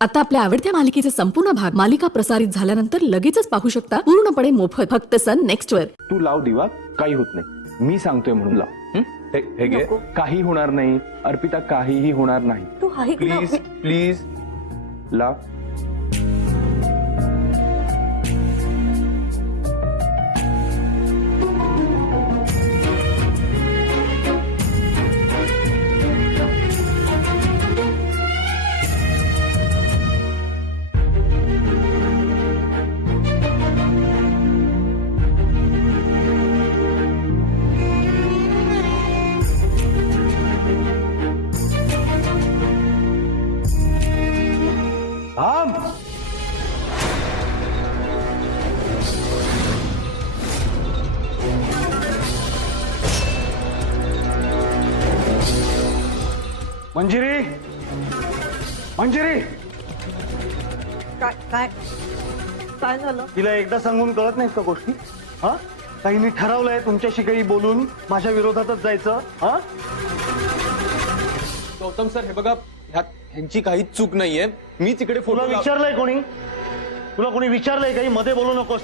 आता आपल्या आवडत्या मालिकेचे संपूर्ण भाग मालिका प्रसारित झाल्यानंतर लगेचच पाहू शकता पूर्णपणे मोफत फक्त सन नेक्स्ट वर। तू लाव दिवा, काही होत नाही, मी सांगतोय म्हणून लाव। हे घे, नको. काही होणार नाही अर्पिता, काहीही होणार नाही। तू ऐक ना. प्लीज प्लीज लाव। थांब। मंजिरी, मंजिरी, काय काय काय झालं? तिला एकदा सांगून कळत नाहीत का गोष्टी? हा, काहींनी ठरवलंय तुमच्याशी काही बोलून माझ्या विरोधातच जायचं। हा, गौतम सर, हे बघा, ह्यांची काहीच चूक नाहीये। मी तिकडे तुला फोटो विचारलंय कोणी? तुला कोणी विचारलंय काही? मध्ये बोलू नकोस।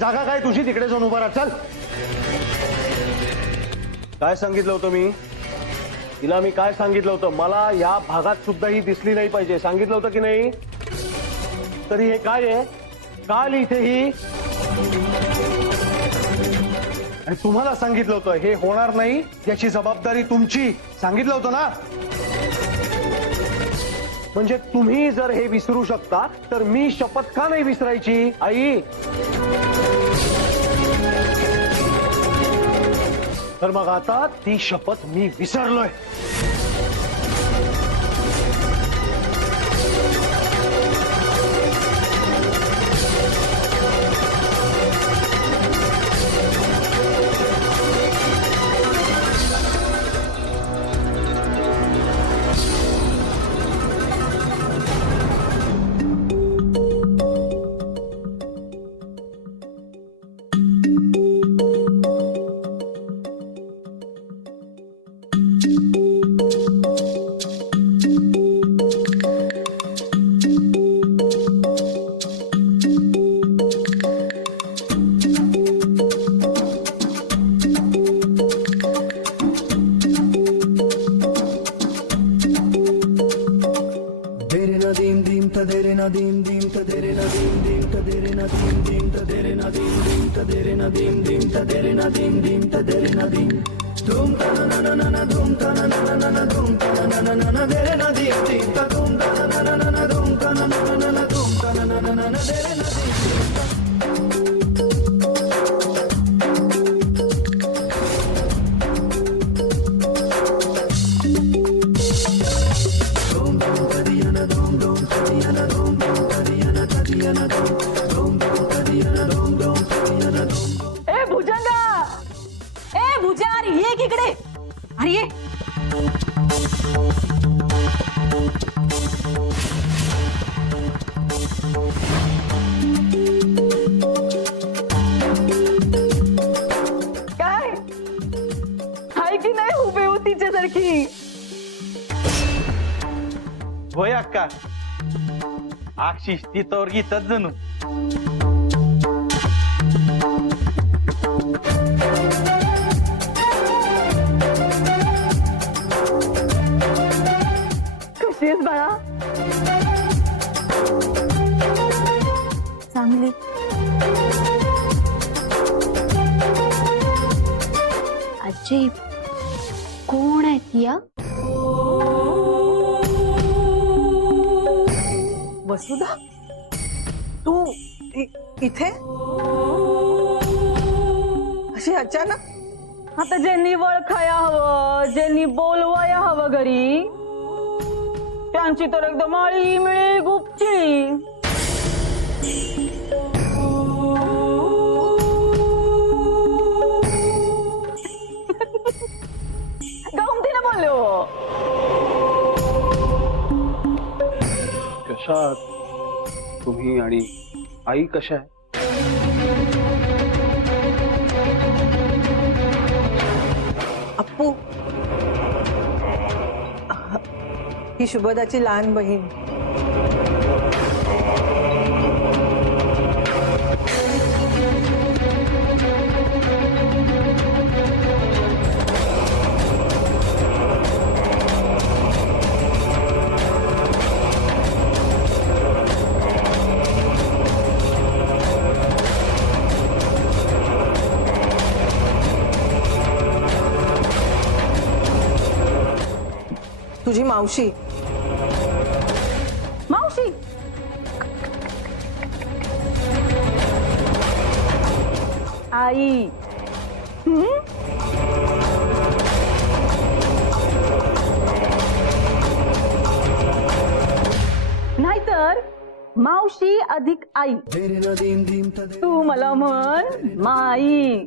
जागा काय तुझी? तिकडे जाऊन उभा राहा। चल। काय सांगितलं होतं मी तिला? मी काय सांगितलं होतं? मला या भागात सुद्धा ही दिसली नाही पाहिजे, सांगितलं होतं की नाही? तरी हे काय आहे? काल इथे ही, आणि तुम्हाला सांगितलं होतं हे होणार नाही, याची जबाबदारी तुमची, सांगितलं होतं ना? म्हणजे तुम्ही जर हे विसरू शकता तर मी शपथ का नाही विसरायची? आई, तर मग आता ती शपथ मी विसरलोय। अरे ये काय हाय की नाही हुबेहू तिच्यासारखी? होय अक्का, आक्षिष तिथवर गीतात जणू। कशी आहेस बाळा? चांगली। आजी कोण आहेत या? वसुधा, तू इथे अशी अचानक? आता ज्यांनी वळखाया हवं, ज्यांनी बोलवाया हवं घरी, त्यांची तर एकदम आळी मिळी गुपची। गमतीने बोलले हो। कशा तुम्ही आणि आई कशा आहे? अप्पू, ही शुभदाची लहान बहीण। मावशी मावशी आई नाहीतर मावशी अधिक आई तू मला म्हण माई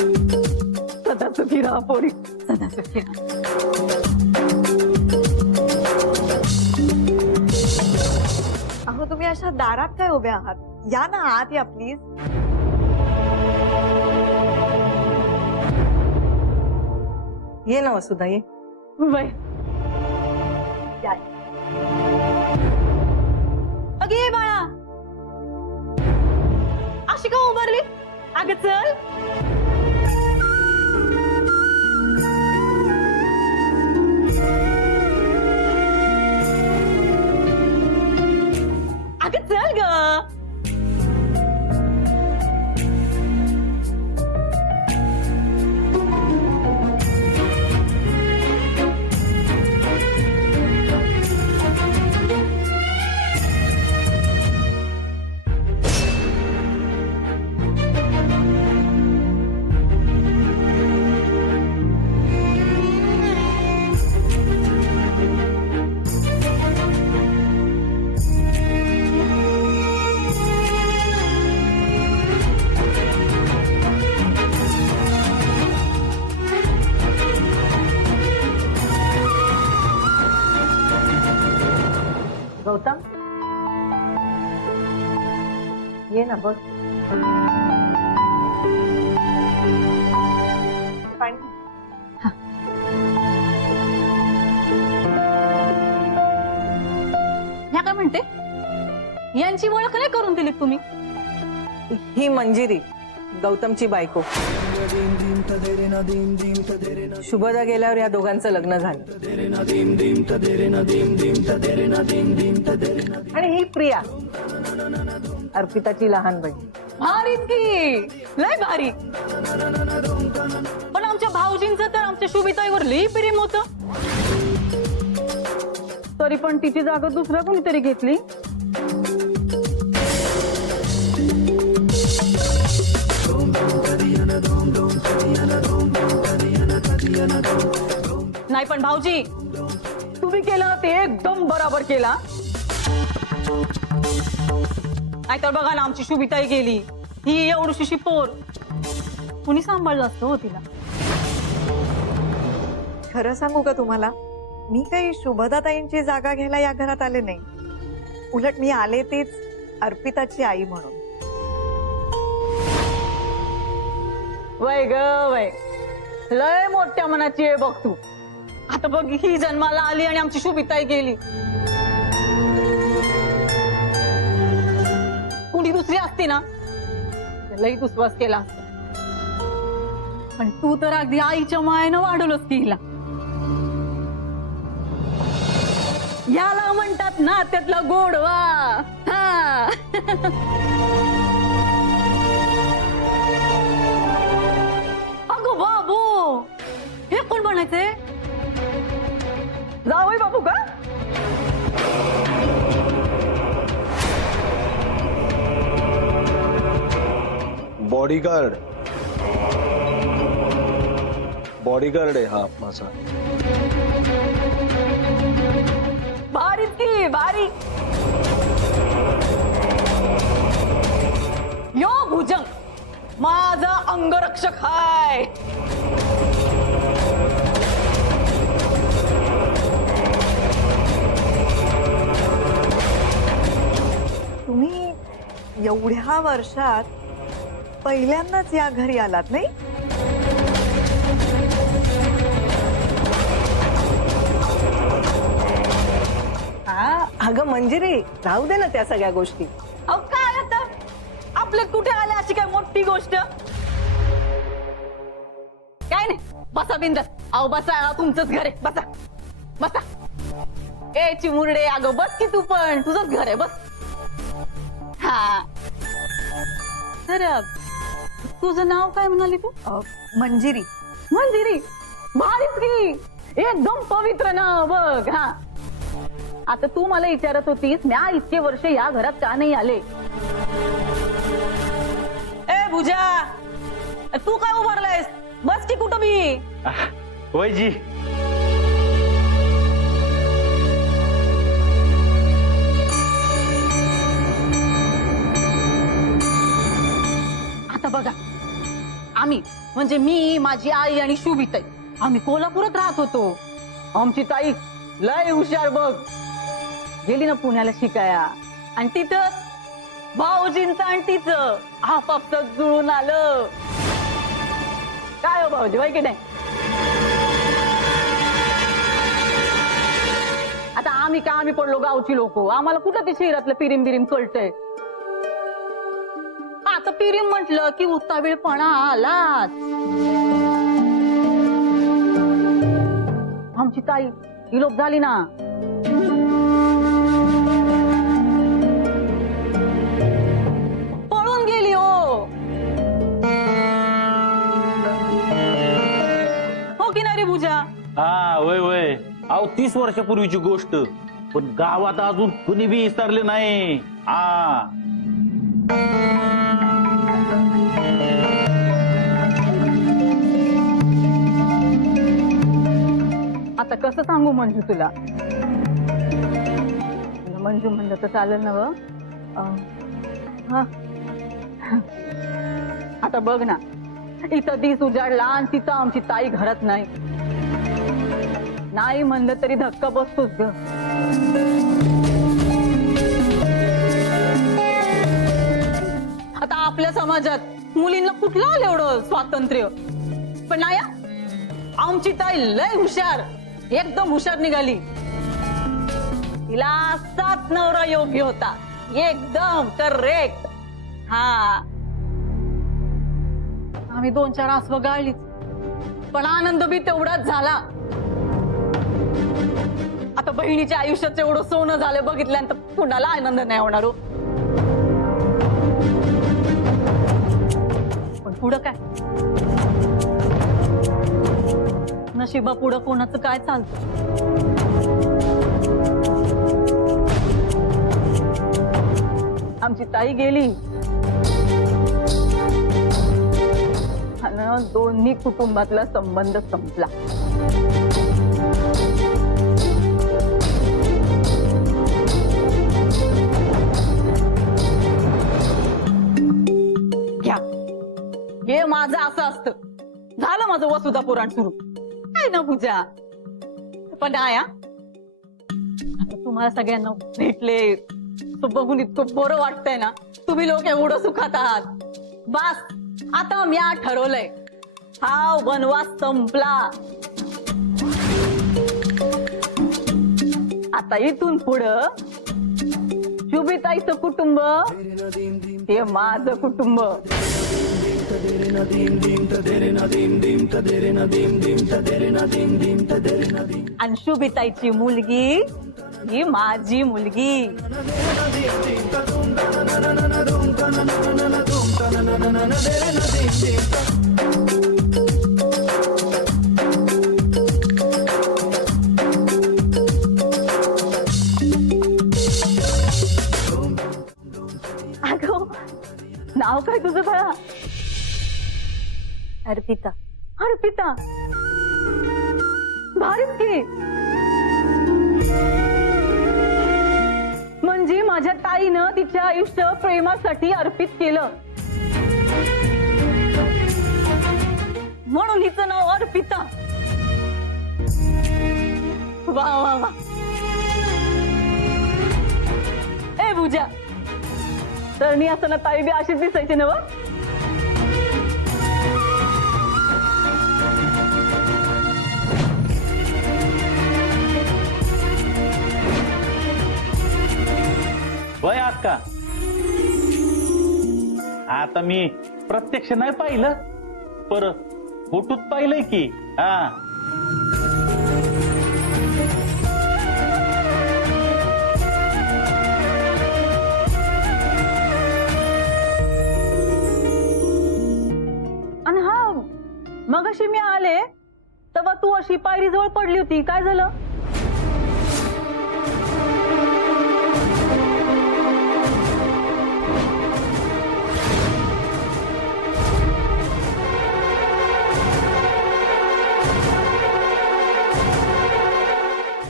सदा सुखी राहा पोरी सदा सुखी राहा अहो तुम्ही अशा दारात काय उभ्या आहात या ना आत या प्लीज ये ना वसुधा ये वय अगे ये बाळा अशी का उभारली अगं चल अगं चल ग गौतम ये ना बस पाणी ह्या काय म्हणते यांची ओळख नाही करून दिली तुम्ही ही मंजिरी गौतमची बायको शुभदा गेल्यावर या दोघांचं लग्न झालं आणि ही प्रिया अर्पिताची लहान बहीण भारीच की लय भारी पण आमच्या भाऊजींचं तर आमच्या शुभिताईवर लई प्रेम होत तरी पण तिची जागा दुसऱ्या कोणीतरी घेतली नाही पण भाऊजी तुम्ही केलं ते एकदम बरोबर केला नाहीतर बघा ना आमची शुभिताई गेली ही एवढीशी पोर कुणी सांभाळलं असतं हो तिला खरं सांगू का तुम्हाला मी काही शुभदाताईंची जागा घ्यायला या घरात आले नाही उलट मी आले तीच अर्पिताची आई म्हणून वय ग वय लय मोठ्या मनाची आहे बघ तू आता बघ ही जन्माला आली आणि आमची शुभिताई गेली कुणी दुसरी असती ना लई दुस्वास केला असता पण तू तर अगदी आईच्या मायेनं वाढवलंस की हिला याला म्हणतात ना त्यातला गोडवा हा अगो बाबू हे कोण म्हणायचंय जावई बाबू का बॉडीगार्ड आहे हा माझा भारीच की भारी यो भुजंग माझा अंगरक्षक हाय तुम्ही एवढ्या वर्षात पहिल्यांदाच या घरी आलात नाही अगं मंजिरी राहू दे ना त्या सगळ्या गोष्टी अहो काय आता आपले कुठे आले अशी काय मोठी गोष्ट काय नाही बसा बिंदास अहो बसा तुमचंच घर आहे बसा बसा. ए चिमुरडे, अगं बस की तू पण, तुझंच घर आहे, बस. हा तर तुझं नाव काय म्हणाली तू? मंजिरी. मंजिरी, भारीच की, एकदम पवित्र नाव बघ. हा आता तू मला विचारत होतीस म्या इतके वर्ष या घरात का नाही आले. ए भुजा, तू काय उभारलायस? बस की कुठं बी. होय जी. आता बघा, आम्ही म्हणजे मी, माझी आई आणि शुभिताई, आम्ही कोल्हापुरात राहत होतो. आमची ताई लय हुशार बघ, गेली ना पुण्याला शिकाया, आणि तिथं भाऊजींचं आणि तिचं आपापसात जुळून आलं. काय हो भाऊजी, होय की नाही? आता आम्ही पडलो गावची लोक, आम्हाला कुठं ते शहरातलं पिरीम बिरीम कळतंय. आता पिरीम म्हटलं की उतावीळपणा आलाच. आमची ताई विलोप झाली ना. पळून गेली हो की नाही रे भुजा? हा वय वय. अहो 30 वर्षापूर्वीची गोष्ट, पण गावात अजून कुणी बी विसरले नाही. हा आता कसं सांगू मंजू तुला? मंजू म्हणलं तर चालेल ना ग? हा. आता बघ ना, इथं दिस उजाडला आणि तिथं आमची ताई घरात नाही. नाही म्हणलं तरी धक्का बसतोच ग. आता आपल्या समाजात मुलींना कुठलं आलं एवढं स्वातंत्र्य? पण नाही, आमची ताई लय हुशार, एकदम हुशार निघाली. तिला 7 नवरा योग्य होता, एकदम करेक्ट. हा आम्ही 2-4 आसवं गाळलीच, पण आनंद बी तेवढाच झाला. आता बहिणीच्या आयुष्याचं एवढं सोनं झालं बघितल्यानंतर कुणाला आनंद नाही होणार हो. पण पुढं काय? नशिबा पुढं कोणाचं काय चालतं? आमची ताई गेली आणि दोन्ही कुटुंबातला संबंध संपला. घ्या, हे माझं असं असतं. झालं माझं वसुधा पुराण सुरू. काय ना पूजा, पण आया तुम्हाला सगळ्यांना भेटले तो बघून इतकं बरं वाटतंय ना. तुम्ही लोक एवढं सुखात आहात. बस आता मी ठरवलंय, हा वनवास संपला. आता इथून पुढं शुभिताईचं कुटुंब ते माझं कुटुंब. आणि शुभिताईची मुलगी ही माझी मुलगी. अगं नाव काय तुझं बाळा? अर्पिता. अर्पिता, भारीच की. म्हणजे माझ्या ताईनं तिच्या आयुष्य प्रेमासाठी अर्पित केलं, म्हणून हिचं नाव अर्पिता. वा वा वा. ए पूजा, तर मी असताना ताई बी अशीच दिसायची ना? वय अक्का, आता मी प्रत्यक्ष नाही पाहिलं, पर फोटोत पाहिलंय की. हा मगाशी मी आले तेव्हा तू अशी पायरीजवळ पडली होती, काय झालं?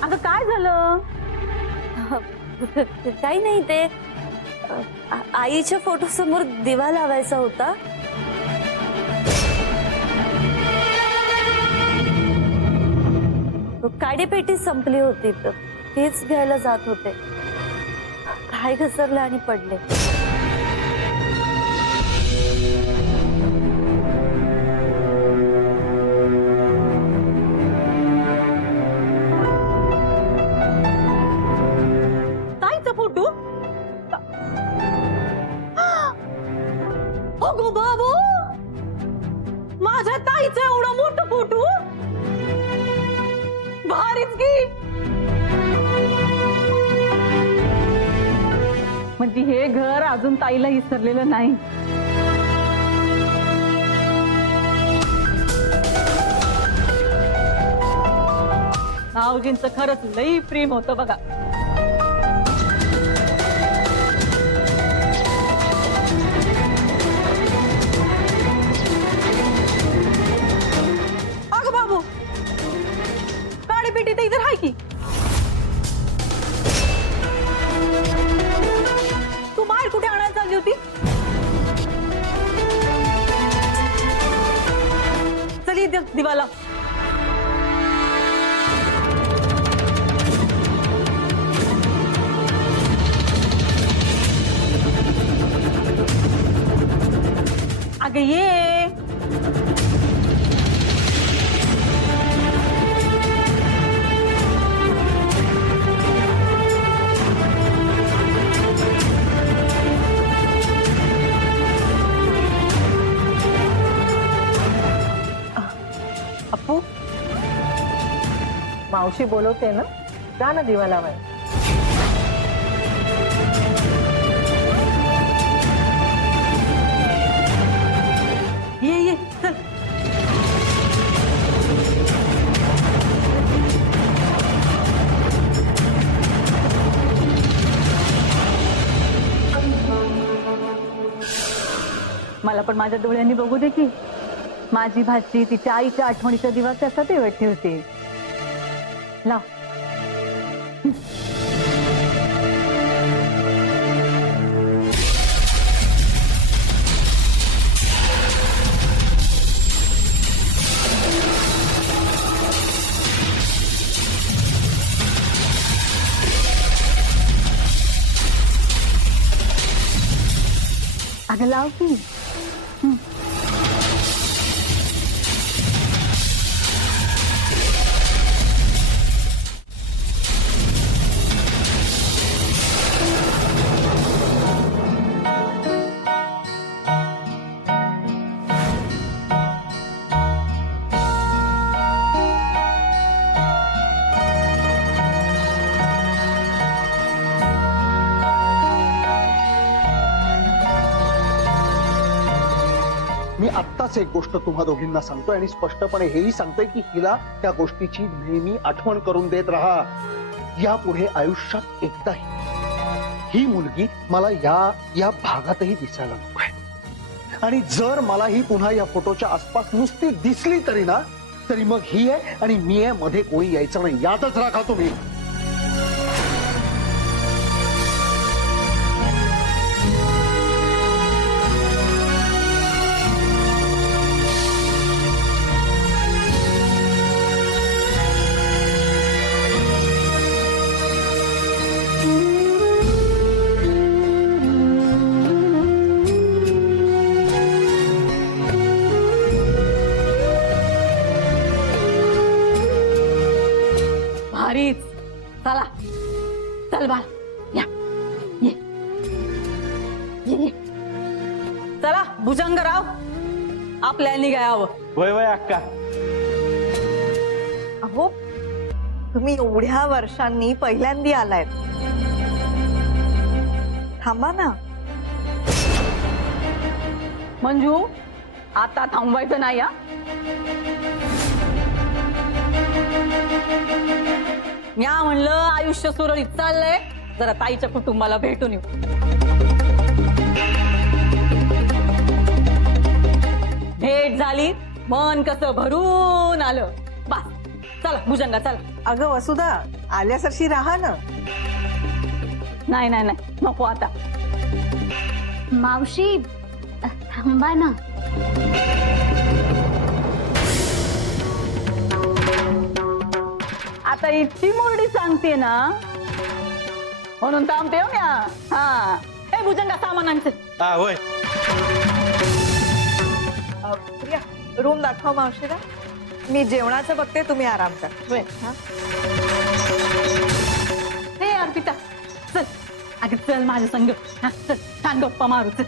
अगं काय झालं? काही नाही, ते आईच्या फोटो समोर दिवा लावायचा होता. काडीपेटी संपली होती, तेच घ्यायला जात होते. काय घसरले आणि पडले. ताईचा फोटो? अगो बाबू, माझ्या ताईचा एवढा मोठा फोटो? भारीच की. म्हणजे हे घर अजून ताईला विसरलेलं नाही. भाऊजींचं खरंच लई प्रेम होतं बघा. अगं बाबू, काडीपेटी तर इथं आहे की. तू बाहेर कुठे आणायला चालली होती? चल इथे दिवाला. अगं ये. अप्पू, मावशी बोलवते ना, जा ना दिवा लावाय. ये चल. मला पण माझ्या डोळ्यांनी बघू दे की माझी भाची तिच्या आईच्या आठवणीचा दिवा कसा तेवढ ठेवते. लाव. अगं लाव की. मी आत्ताच एक गोष्ट तुम्हा दोघींना सांगतोय आणि स्पष्टपणे हेही सांगतोय की हिला त्या गोष्टीची नेहमी आठवण करून देत राहा. यापुढे आयुष्यात एकदाही ही मुलगी मला या भागातही दिसायला नको आहे. आणि जर मला ही पुन्हा या फोटोच्या आसपास नुसती दिसली तरी ना, तरी मग ही आहे आणि मी आहे, मध्ये कोणी यायचं नाही. यादच राखा तुम्ही. भारीच. चला चल बाळ, या ये ये. चला भुजंगराव, आपल्या निघायावं. वय वय अक्का. अहो, तुम्ही एवढ्या वर्षांनी पहिल्यांदा आलाय. थांबा ना. मंजू, आता थांबवायचं नाही. हा म्या म्हणलं आयुष्य सुरळीत चाललंय, जरा ताईच्या कुटुंबाला भेटून येऊ. भेट झाली, मन कसं भरून आलं. बस चला भुजंगा चला. अगं वसुधा, आल्यासारखी राहा ना. नाही नाही नाही, नको आता. मावशी थांबा ना. आता इतकी मुरडी सांगते ना, म्हणून थांबते हो म्या. हा ए भुजंगा सामान आणते. हा होय. प्रिया, रूम दाखवा मावशीला. मी जेवणाचं बघते, तुम्ही आराम करा. हा? हे अर्पिता चल, अगं चल माझ्या संग. हा, चल छान गप्पा मारू चल.